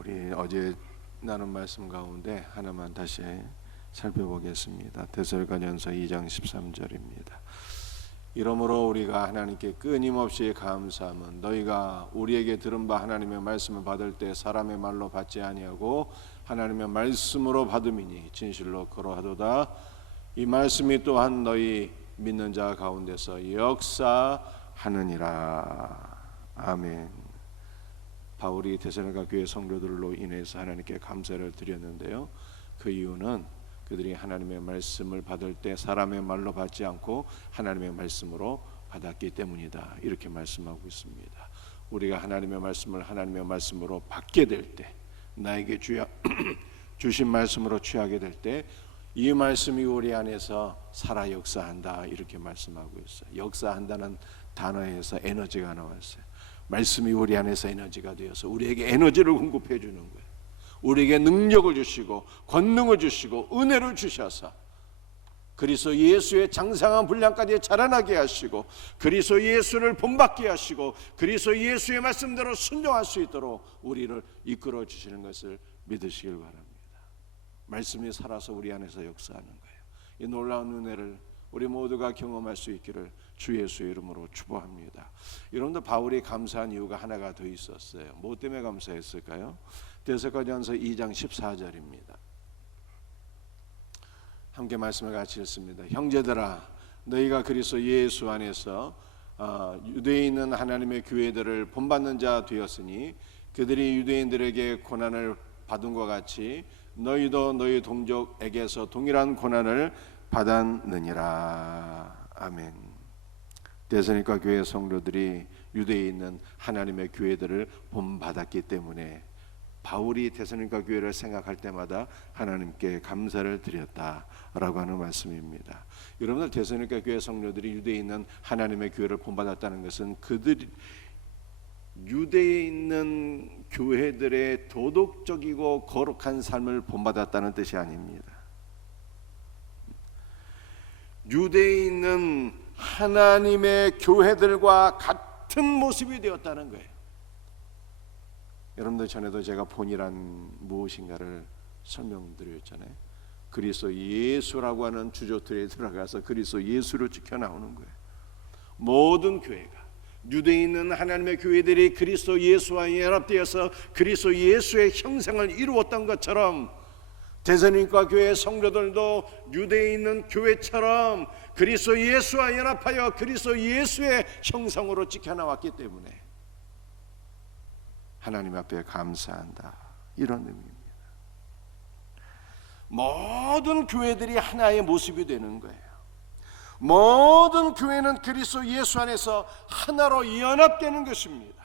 우리 어제 나눈 말씀 가운데 하나만 다시 살펴보겠습니다. 데살로니가전서 2장 13절입니다. 이러므로 우리가 하나님께 끊임없이 감사함은 너희가 우리에게 들은 바 하나님의 말씀을 받을 때 사람의 말로 받지 아니하고 하나님의 말씀으로 받음이니 진실로 그러하도다. 이 말씀이 또한 너희 믿는 자 가운데서 역사하느니라. 아멘. 바울이 데살로니가 교회 성도들로 인해서 하나님께 감사를 드렸는데요, 그 이유는 그들이 하나님의 말씀을 받을 때 사람의 말로 받지 않고 하나님의 말씀으로 받았기 때문이다, 이렇게 말씀하고 있습니다. 우리가 하나님의 말씀을 하나님의 말씀으로 받게 될 때, 나에게 주신 말씀으로 취하게 될 때 이 말씀이 우리 안에서 살아 역사한다, 이렇게 말씀하고 있어요. 역사한다는 단어에서 에너지가 나왔어요. 말씀이 우리 안에서 에너지가 되어서 우리에게 에너지를 공급해 주는 거예요. 우리에게 능력을 주시고 권능을 주시고 은혜를 주셔서 그리스도 예수의 장성한 분량까지 자라나게 하시고 그리스도 예수를 본받게 하시고 그리스도 예수의 말씀대로 순종할 수 있도록 우리를 이끌어 주시는 것을 믿으시길 바랍니다. 말씀이 살아서 우리 안에서 역사하는 거예요. 이 놀라운 은혜를 우리 모두가 경험할 수 있기를 주 예수의 이름으로 축복합니다. 여러분들, 바울이 감사한 이유가 하나가 더 있었어요. 뭐 때문에 감사했을까요? 데살로니가전서 2장 14절입니다. 함께 말씀을 같이 읽습니다. 형제들아, 너희가 그리스도 예수 안에서 유대에 있는 하나님의 교회들을 본받는 자 되었으니 그들이 유대인들에게 고난을 받은 것 같이 너희도 너희 동족에게서 동일한 고난을 받았느니라. 아멘. 데살로니가 교회 성도들이 유대에 있는 하나님의 교회들을 본받았기 때문에 바울이 데살로니가 교회를 생각할 때마다 하나님께 감사를 드렸다라고 하는 말씀입니다. 여러분들, 데살로니가 교회 성도들이 유대에 있는 하나님의 교회를 본받았다는 것은 그들이 유대에 있는 교회들의 도덕적이고 거룩한 삶을 본받았다는 뜻이 아닙니다. 유대에 있는 하나님의 교회들과 같은 모습이 되었다는 거예요. 여러분들, 전에도 제가 본이란 무엇인가를 설명드렸잖아요. 그리스도 예수라고 하는 주조틀에 들어가서 그리스도 예수를 지켜 나오는 거예요. 모든 교회가, 유대에 있는 하나님의 교회들이 그리스도 예수와 연합되어서 그리스도 예수의 형상을 이루었던 것처럼 데살로니가 교회 성도들도 유대에 있는 교회처럼 그리스도 예수와 연합하여 그리스도 예수의 형상으로 지켜나왔기 때문에 하나님 앞에 감사한다, 이런 의미입니다. 모든 교회들이 하나의 모습이 되는 거예요. 모든 교회는 그리스도 예수 안에서 하나로 연합되는 것입니다.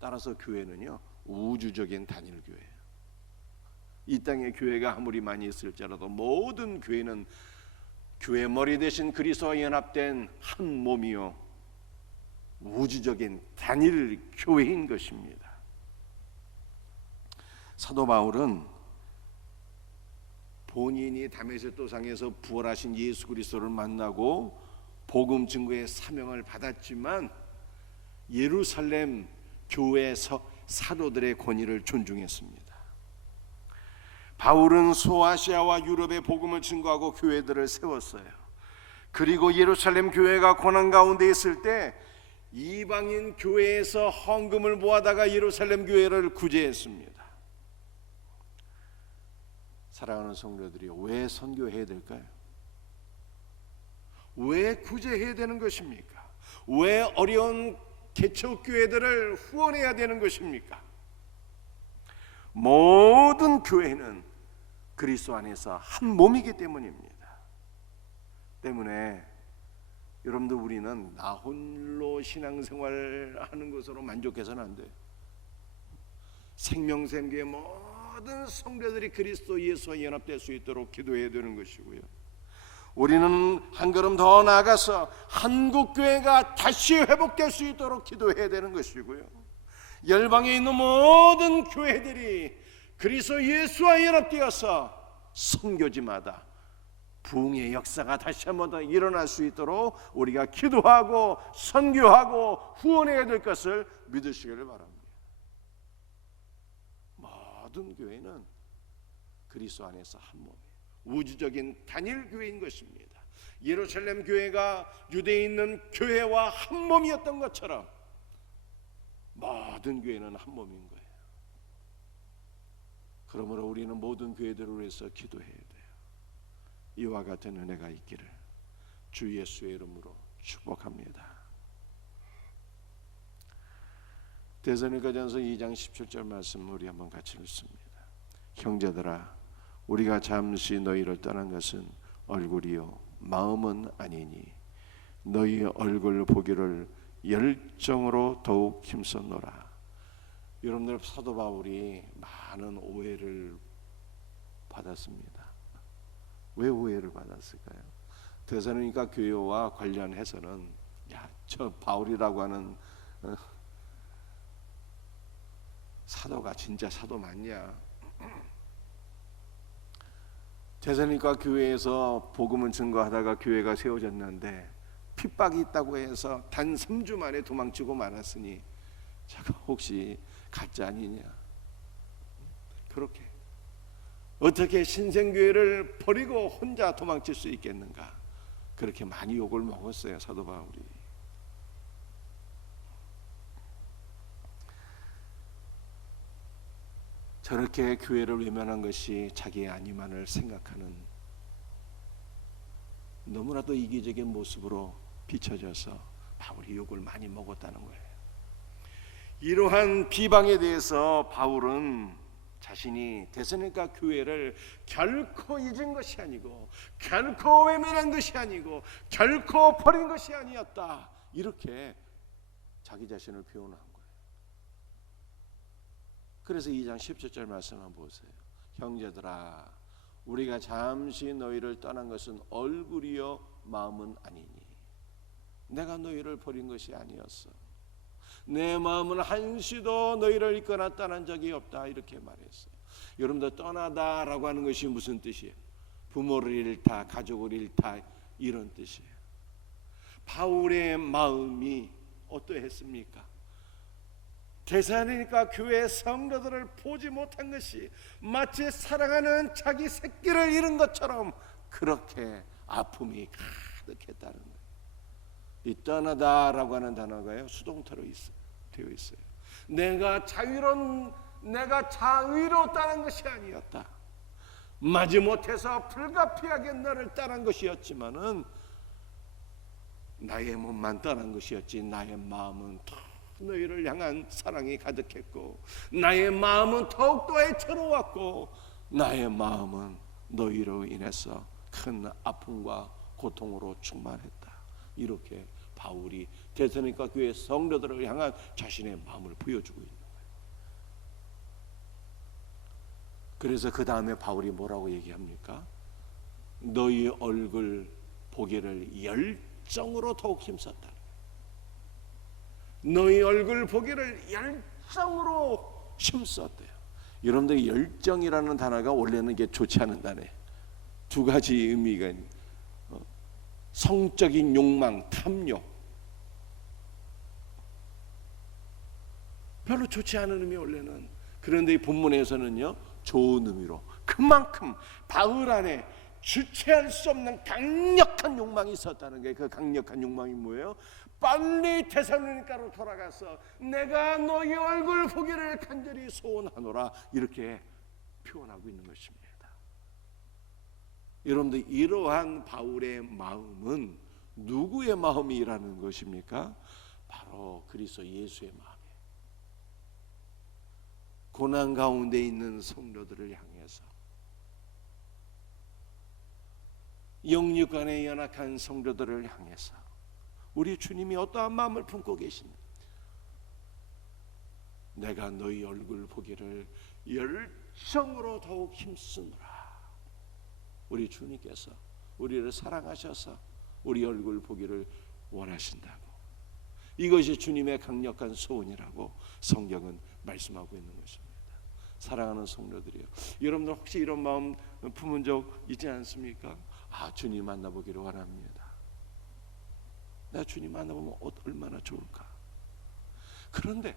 따라서 교회는요, 우주적인 단일 교회예요. 이 땅에 교회가 아무리 많이 있을지라도 모든 교회는 교회 머리 대신 그리스도와 연합된 한 몸이요, 우주적인 단일 교회인 것입니다. 사도 바울은 본인이 다메섹 도상에서 부활하신 예수 그리스도를 만나고 복음 증거의 사명을 받았지만 예루살렘 교회에서 사도들의 권위를 존중했습니다. 바울은 소아시아와 유럽의 복음을 증거하고 교회들을 세웠어요. 그리고 예루살렘 교회가 고난 가운데 있을 때 이방인 교회에서 헌금을 모아다가 예루살렘 교회를 구제했습니다. 사랑하는 성도들이, 왜 선교해야 될까요? 왜 구제해야 되는 것입니까? 왜 어려운 개척교회들을 후원해야 되는 것입니까? 모든 교회는 그리스도 안에서 한 몸이기 때문입니다. 때문에 여러분들, 우리는 나 홀로 신앙생활 하는 것으로 만족해서는 안 돼요. 생명샘교회 모든 성도들이 그리스도 예수와 연합될 수 있도록 기도해야 되는 것이고요, 우리는 한 걸음 더 나아가서 한국교회가 다시 회복될 수 있도록 기도해야 되는 것이고요, 열방에 있는 모든 교회들이 그리스도 예수와 연합되어서 선교지마다 부흥의 역사가 다시 한번 더 일어날 수 있도록 우리가 기도하고 선교하고 후원해야 될 것을 믿으시기를 바랍니다. 모든 교회는 그리스도 안에서 한 몸이에요. 우주적인 단일 교회인 것입니다. 예루살렘 교회가 유대에 있는 교회와 한 몸이었던 것처럼 모든 교회는 한 몸인 거예요. 그러므로 우리는 모든 교회들을 위해서 기도해야 돼요. 이와 같은 은혜가 있기를 주 예수의 이름으로 축복합니다. 데살로니가전서 2장 17절 말씀 우리 한번 같이 읽습니다. 형제들아 우리가 잠시 너희를 떠난 것은 얼굴이요 마음은 아니니 너희 얼굴 보기를 열정으로 더욱 힘썼노라. 여러분들 사도 바울이 많은 오해를 받았습니다. 왜 오해를 받았을까요? 데살로니가 교회와 관련해서는 저 바울이라고 하는 사도가 진짜 사도 맞냐? 데살로니가 교회에서 복음을 증거하다가 교회가 세워졌는데 핍박이 있다고 해서 단 3주 만에 도망치고 말았으니 저거 혹시 가짜 아니냐? 그렇게 어떻게 신생교회를 버리고 혼자 도망칠 수 있겠는가? 그렇게 많이 욕을 먹었어요, 사도 바울이. 저렇게 교회를 외면한 것이 자기의 안위만을 생각하는 너무나도 이기적인 모습으로 비춰져서 바울이 욕을 많이 먹었다는 거예요. 이러한 비방에 대해서 바울은 자신이 데살로니가 교회를 결코 잊은 것이 아니고 결코 외면한 것이 아니고 결코 버린 것이 아니었다, 이렇게 자기 자신을 표현한 거예요. 그래서 2장 17절 말씀 한번 보세요. 형제들아 우리가 잠시 너희를 떠난 것은 얼굴이요 마음은 아니니 내가 너희를 버린 것이 아니었어. 내 마음은 한시도 너희를 이끌어 떠난 적이 없다, 이렇게 말했어요. 여러분들 떠나다라고 하는 것이 무슨 뜻이에요? 부모를 잃다, 가족을 잃다, 이런 뜻이에요. 바울의 마음이 어떠했습니까? 데살로니가 교회 성도들을 보지 못한 것이 마치 사랑하는 자기 새끼를 잃은 것처럼 그렇게 아픔이 가득했다는 거예요. 이 떠나다라고 하는 단어가요 수동태로 되어 있어요. 내가 자유롭다는 것이 아니었다. 마지못해서 불가피하게 너를 떠난 것이었지만은 나의 몸만 떠난 것이었지 나의 마음은 더 너희를 향한 사랑이 가득했고 나의 마음은 더욱더 애처로웠고 나의 마음은 너희로 인해서 큰 아픔과 고통으로 충만했다. 이렇게 바울이 데살로니가 교회 성도들을 향한 자신의 마음을 보여주고 있는 거예요. 그래서 그 다음에 바울이 뭐라고 얘기합니까? 너희 얼굴 보기를 열정으로 더욱 힘썼다. 너희 얼굴 보기를 열정으로 힘썼대요. 여러분들 열정이라는 단어가 원래는 이게 좋지 않은 단어예요. 두 가지 의미가 있는 성적인 욕망, 탐욕, 별로 좋지 않은 의미 원래는. 그런데 이 본문에서는요 좋은 의미로 그만큼 바울 안에 주체할 수 없는 강력한 욕망이 있었다는 거예요. 그 강력한 욕망이 뭐예요? 빨리 데살로니가로 돌아가서 내가 너희 얼굴 보기를 간절히 소원하노라, 이렇게 표현하고 있는 것입니다. 여러분들 이러한 바울의 마음은 누구의 마음이라는 것입니까? 바로 그리스도 예수의 마음이에요. 고난 가운데 있는 성도들을 향해서, 영육간에 연약한 성도들을 향해서 우리 주님이 어떠한 마음을 품고 계시는가? 내가 너희 얼굴 보기를 열정으로 더욱 힘쓰노라. 우리 주님께서 우리를 사랑하셔서 우리 얼굴 보기를 원하신다고, 이것이 주님의 강력한 소원이라고 성경은 말씀하고 있는 것입니다. 사랑하는 성도들이요, 여러분들 혹시 이런 마음 품은 적 있지 않습니까? 주님 만나보기를 원합니다. 내가 주님 만나보면 얼마나 좋을까. 그런데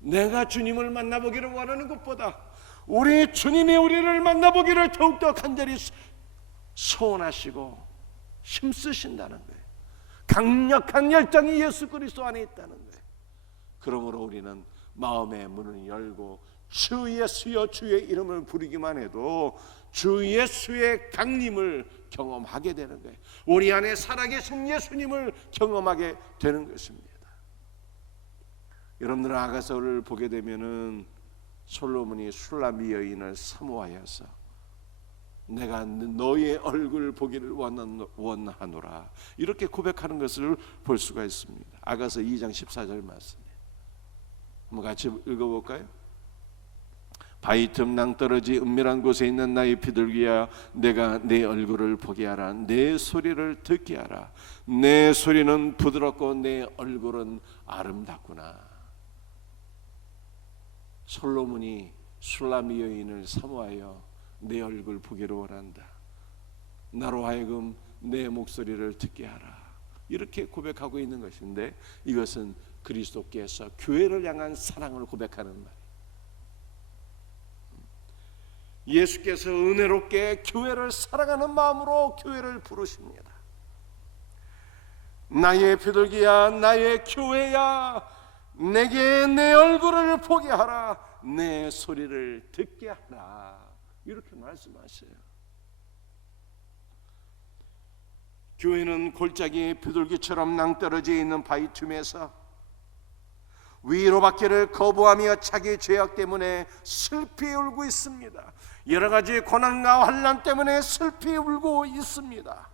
내가 주님을 만나보기를 원하는 것보다 우리 주님이 우리를 만나보기를 더욱더 간절히 소원하시고 힘쓰신다는 거예요. 강력한 열정이 예수 그리스도 안에 있다는 거예요. 그러므로 우리는 마음의 문을 열고 주 예수여 주의 이름을 부르기만 해도 주 예수의 강림을 경험하게 되는 거예요. 우리 안에 살아계신 예수님을 경험하게 되는 것입니다. 여러분들 아가서를 보게 되면은 솔로몬이 슐라미 여인을 사모하여서 내가 너의 얼굴 보기를 원하노라 이렇게 고백하는 것을 볼 수가 있습니다. 아가서 2장 14절 말씀이에요. 한번 같이 읽어볼까요? 바위 틈 낭떠러지 은밀한 곳에 있는 나의 비둘기야, 내가 내 얼굴을 보게 하라. 내 소리를 듣게 하라. 내 소리는 부드럽고 내 얼굴은 아름답구나. 솔로몬이 슐라미 여인을 사모하여 내 얼굴 보기를 원한다. 나로 하여금 내 목소리를 듣게 하라. 이렇게 고백하고 있는 것인데, 이것은 그리스도께서 교회를 향한 사랑을 고백하는 말이에요. 예수께서 은혜롭게 교회를 사랑하는 마음으로 교회를 부르십니다. 나의 비둘기야, 나의 교회야, 내게 내 얼굴을 보게 하라. 내 소리를 듣게 하라. 이렇게 말씀하셔요. 교회는 골짜기 비둘기처럼 낭떠러져 있는 바위 틈에서 위로 받기를 거부하며 자기 죄악 때문에 슬피 울고 있습니다. 여러 가지 고난과 환난 때문에 슬피 울고 있습니다.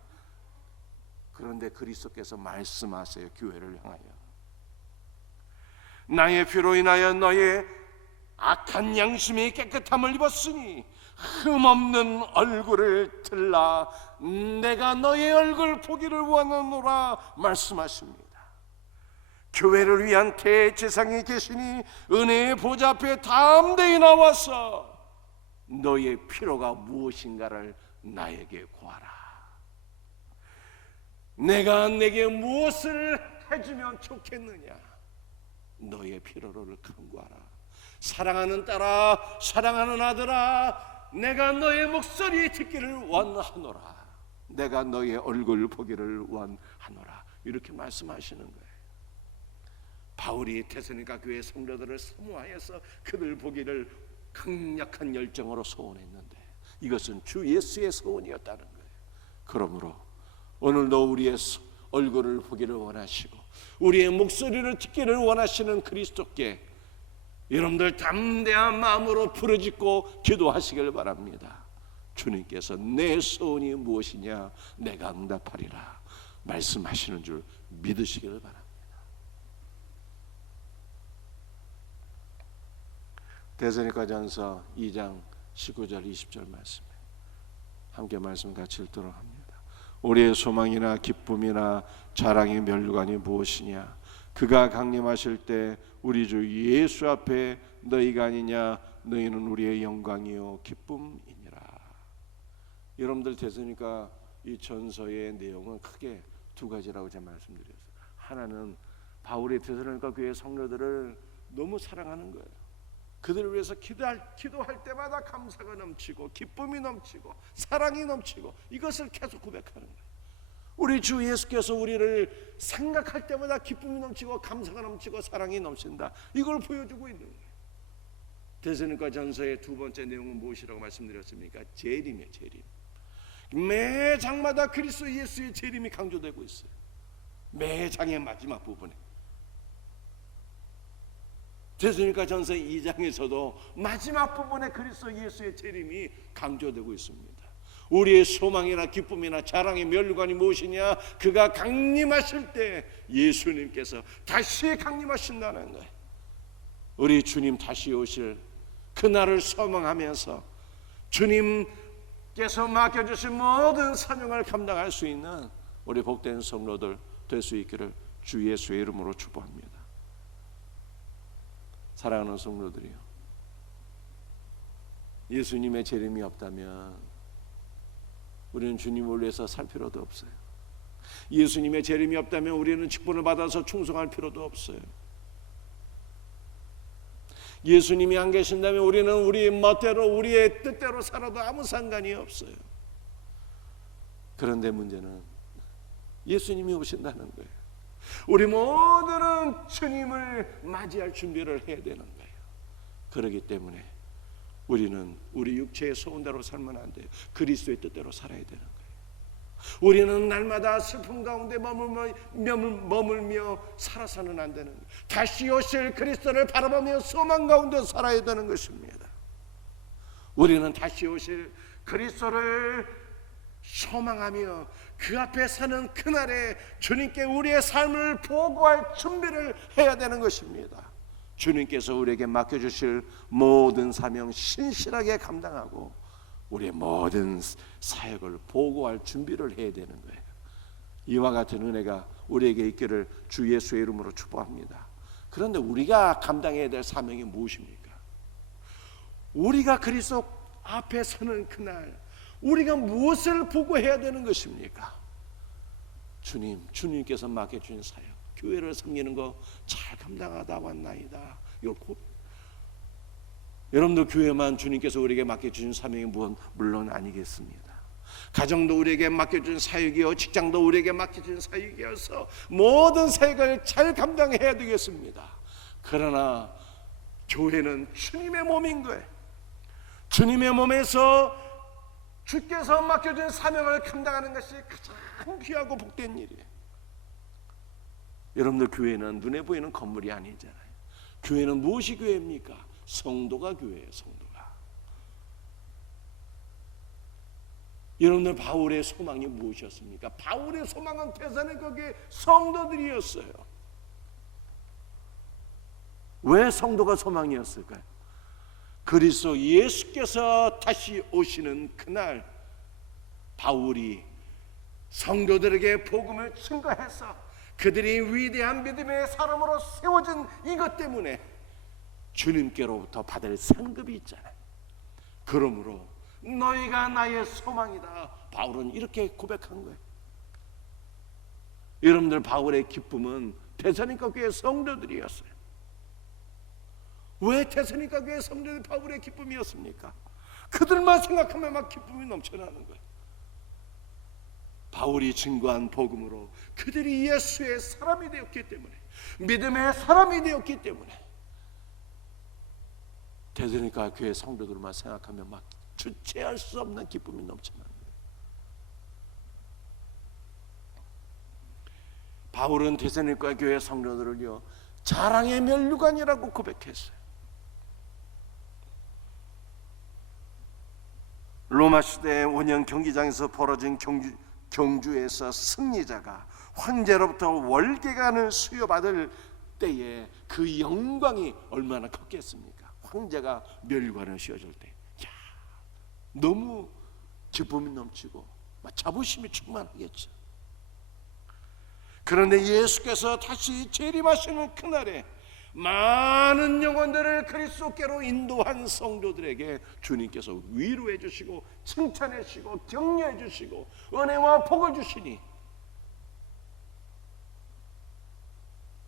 그런데 그리스도께서 말씀하세요. 교회를 향하여 나의 피로 인하여 너의 악한 양심이 깨끗함을 입었으니 흠없는 얼굴을 들라. 내가 너의 얼굴 보기를 원하노라 말씀하십니다. 교회를 위한 대제사장이 계시니 은혜의 보좌 앞에 담대히 나와서 너의 필요가 무엇인가를 나에게 구하라. 내가 내게 무엇을 해주면 좋겠느냐? 너의 필요를 간구하라. 사랑하는 딸아, 사랑하는 아들아, 내가 너의 목소리 듣기를 원하노라. 내가 너의 얼굴 보기를 원하노라. 이렇게 말씀하시는 거예요. 바울이 데살로니가 교회 성도들을 사모하여서 그들 보기를 강력한 열정으로 소원했는데, 이것은 주 예수의 소원이었다는 거예요. 그러므로 오늘도 우리의 얼굴을 보기를 원하시고 우리의 목소리를 듣기를 원하시는 그리스도께 여러분들 담대한 마음으로 부르짖고 기도하시길 바랍니다. 주님께서 내 소원이 무엇이냐 내가 응답하리라 말씀하시는 줄 믿으시길 바랍니다. 데살로니가전서 2장 19절 20절 말씀, 함께 말씀 같이 읽도록 합니다. 우리의 소망이나 기쁨이나 자랑의 면류관이 무엇이냐? 그가 강림하실 때 우리 주 예수 앞에 너희가 아니냐? 너희는 우리의 영광이요 기쁨이니라. 여러분들 데살로니가 이 전서의 내용은 크게 두 가지라고 제가 말씀드렸어요. 하나는 바울이 데살로니가 교회 성도들을 너무 사랑하는 거예요. 그들을 위해서 기도할 때마다 감사가 넘치고 기쁨이 넘치고 사랑이 넘치고 이것을 계속 고백하는 거예요. 우리 주 예수께서 우리를 생각할 때마다 기쁨이 넘치고 감사가 넘치고 사랑이 넘친다. 이걸 보여주고 있는 거예요. 데살로니가 전서의 두 번째 내용은 무엇이라고 말씀드렸습니까? 재림이에요. 재림. 매 장마다 그리스도 예수의 재림이 강조되고 있어요. 매 장의 마지막 부분에. 데살로니가 전서 2장에서도 마지막 부분에 그리스도 예수의 재림이 강조되고 있습니다. 우리의 소망이나 기쁨이나 자랑의 면류관이 무엇이냐? 그가 강림하실 때 예수님께서 다시 강림하신다는 거예요. 우리 주님 다시 오실 그날을 소망하면서 주님께서 맡겨주신 모든 사명을 감당할 수 있는 우리 복된 성도들 될 수 있기를 주 예수의 이름으로 축복합니다. 사랑하는 성도들이요, 예수님의 재림이 없다면 우리는 주님을 위해서 살 필요도 없어요. 예수님의 재림이 없다면 우리는 직분을 받아서 충성할 필요도 없어요. 예수님이 안 계신다면 우리는 우리 멋대로 우리의 뜻대로 살아도 아무 상관이 없어요. 그런데 문제는 예수님이 오신다는 거예요. 우리 모두는 주님을 맞이할 준비를 해야 되는 거예요. 그렇기 때문에 우리는 우리 육체의 소원대로 살면 안 돼요. 그리스도의 뜻대로 살아야 되는 거예요. 우리는 날마다 슬픔 가운데 머물며 살아서는 안 되는 거예요. 다시 오실 그리스도를 바라보며 소망 가운데 살아야 되는 것입니다. 우리는 다시 오실 그리스도를 소망하며 그 앞에 서는 그날에 주님께 우리의 삶을 보고할 준비를 해야 되는 것입니다. 주님께서 우리에게 맡겨주실 모든 사명 신실하게 감당하고 우리의 모든 사역을 보고할 준비를 해야 되는 거예요. 이와 같은 은혜가 우리에게 있기를 주 예수의 이름으로 축복합니다. 그런데 우리가 감당해야 될 사명이 무엇입니까? 우리가 그리스도 앞에 서는 그날 우리가 무엇을 보고해야 되는 것입니까? 주님께서 맡겨주신 사역, 교회를 섬기는 거 잘 감당하다 왔나이다. 여러분도 교회만 주님께서 우리에게 맡겨주신 사명이 물론 아니겠습니다. 가정도 우리에게 맡겨준 사역이요, 직장도 우리에게 맡겨준 사역이어서 모든 사역을 잘 감당해야 되겠습니다. 그러나 교회는 주님의 몸인 거예요. 주님의 몸에서 주께서 맡겨준 사명을 감당하는 것이 가장 귀하고 복된 일이에요. 여러분들 교회는 눈에 보이는 건물이 아니잖아요. 교회는 무엇이 교회입니까? 성도가 교회예요. 성도가. 여러분들 바울의 소망이 무엇이었습니까? 바울의 소망은 데살로니가교회 성도들이었어요. 왜 성도가 소망이었을까요? 그리스도 예수께서 다시 오시는 그날 바울이 성도들에게 복음을 증거해서 그들이 위대한 믿음의 사람으로 세워진 이것 때문에 주님께로부터 받을 상급이 있잖아요. 그러므로 너희가 나의 소망이다. 바울은 이렇게 고백한 거예요. 여러분들 바울의 기쁨은 데살로니가 교회 성도들이었어요. 왜 데살로니가 교회 성도들이 바울의 기쁨이었습니까? 그들만 생각하면 막 기쁨이 넘쳐나는 거예요. 바울이 증거한 복음으로 그들이 예수의 사람이 되었기 때문에, 믿음의 사람이 되었기 때문에 데살로니가 교회 성도들만 생각하면 막 주체할 수 없는 기쁨이 넘쳐나는 거예요. 바울은 데살로니가 교회 성도들을요 자랑의 면류관이라고 고백했어요. 로마 시대 원형 경기장에서 벌어진 경주에서 승리자가 황제로부터 월계관을 수여받을 때에 그 영광이 얼마나 컸겠습니까? 황제가 멸관을 씌워줄 때, 야, 너무 기쁨이 넘치고 자부심이 충만하겠죠. 그런데 예수께서 다시 재림하시는 그날에 많은 영혼들을 그리스도께로 인도한 성도들에게 주님께서 위로해 주시고 칭찬해 주시고 격려해 주시고 은혜와 복을 주시니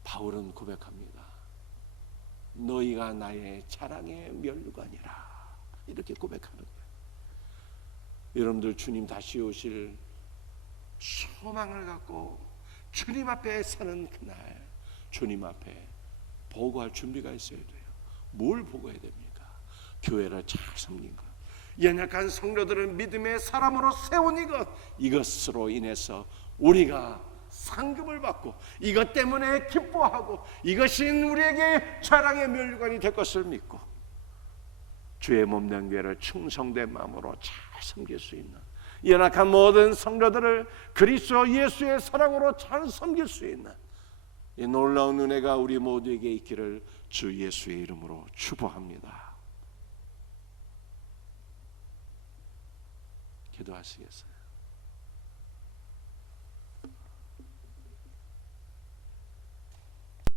바울은 고백합니다. 너희가 나의 자랑의 면류관이라. 이렇게 고백하는 거예요. 여러분들 주님 다시 오실 소망을 갖고 주님 앞에 서는 그날 주님 앞에 보고할 준비가 있어야 돼요. 뭘 보고해야 됩니까? 교회를 잘 섬긴 것, 연약한 성도들을 믿음의 사람으로 세운 이것으로 인해서 우리가 상급을 받고 이것 때문에 기뻐하고 이것이 우리에게 자랑의 면류관이 될 것을 믿고 주의 몸된 교회를 충성된 마음으로 잘 섬길 수 있는, 연약한 모든 성도들을 그리스도 예수의 사랑으로 잘 섬길 수 있는 이 놀라운 은혜가 우리 모두에게 있기를 주 예수의 이름으로 축복합니다. 기도하시겠어요?